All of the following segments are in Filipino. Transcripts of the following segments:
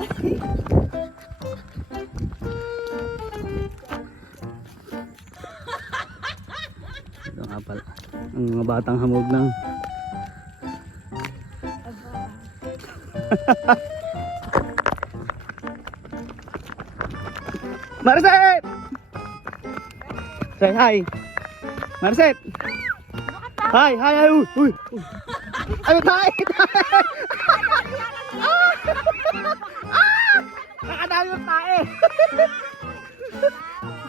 Ito nga pala ang mga batang hamog ng Marset! Say hi! Marset! Hi! Hi! Hi! Uy! Uy! Ano tayo? Nakadami yung tae!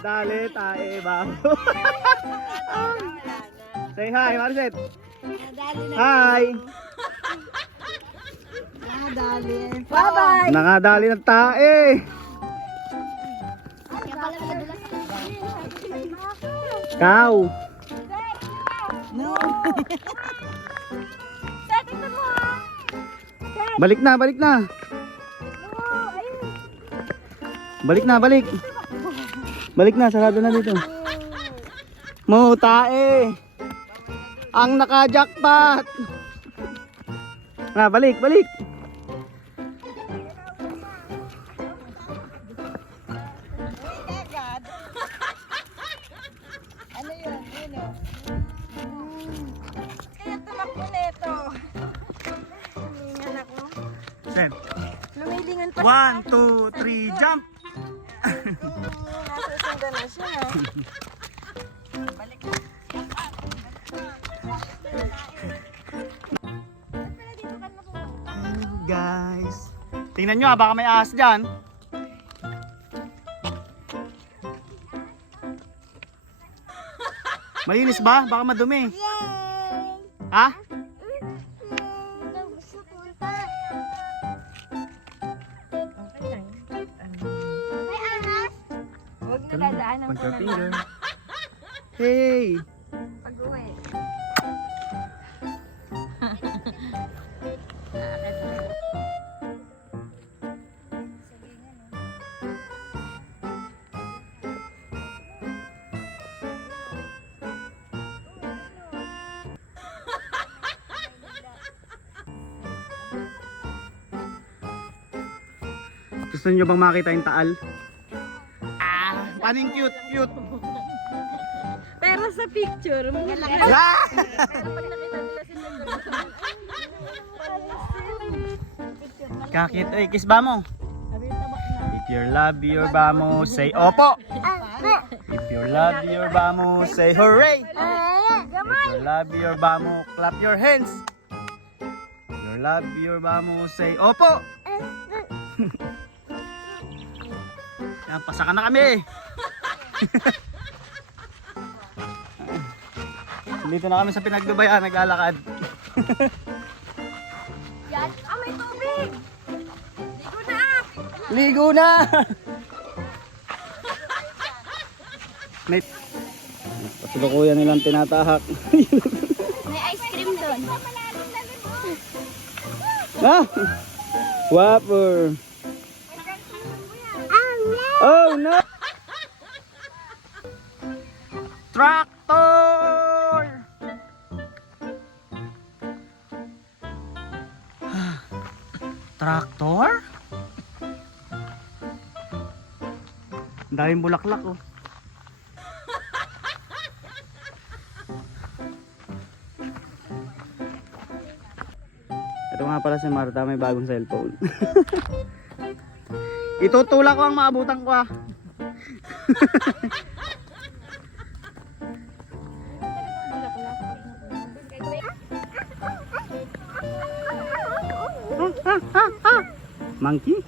Dali tae ba? Say hi Marset! Hi! Nakadali. Bye-bye! Nakadali ng tae! Cow! No. Balik na, balik na. Balik na, balik. Balik na, sarado na dito. Mo tae. Ang naka-jackpot. Na, balik, balik. Ano yun? Ano? Kaya tumakbo nito. Lumilingan ako. Sen. Lumilingan pa. 1, 2, 3, jump. Nasusundan na siya. Balik na. Guys. Tingnan nyo baka may ahas dyan. Malinis ba? Baka madumi. Ha? Huwag na dadaanan ko na lang. Hey! Pag-uwi. Gusto nyo bang makita yung taal? Ah! Paano yung cute? Cute! Pero sa picture, Ah! pero pag nakita nila si Kakit, ay kiss ba mo? If you love your bamo, say opo. If you love your bamo, say hooray. If you love your bamo, clap your hands. If you love your bamo, say opo. Yan, pasaka na kami. Dito na kami sa Pinagdubayan, naglalakad. Yan. Ah, may tubig! Ligo na! Ligo na! May pasulukuyan nilang tinatahak. May ice cream doon. Ah! Whopper! Oh no! Tractor! Tractor? Ang daming bulaklak oh. Ito nga pala si Marta, may bagong cellphone. Itutulak ko ang maabutan ko ah. Monkey?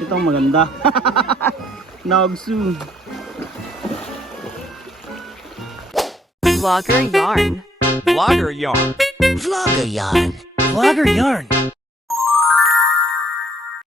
Ito ang maganda. Nagsu. Vlogger yarn. Vlogger yarn. Vlogger yarn. Vlogger yarn.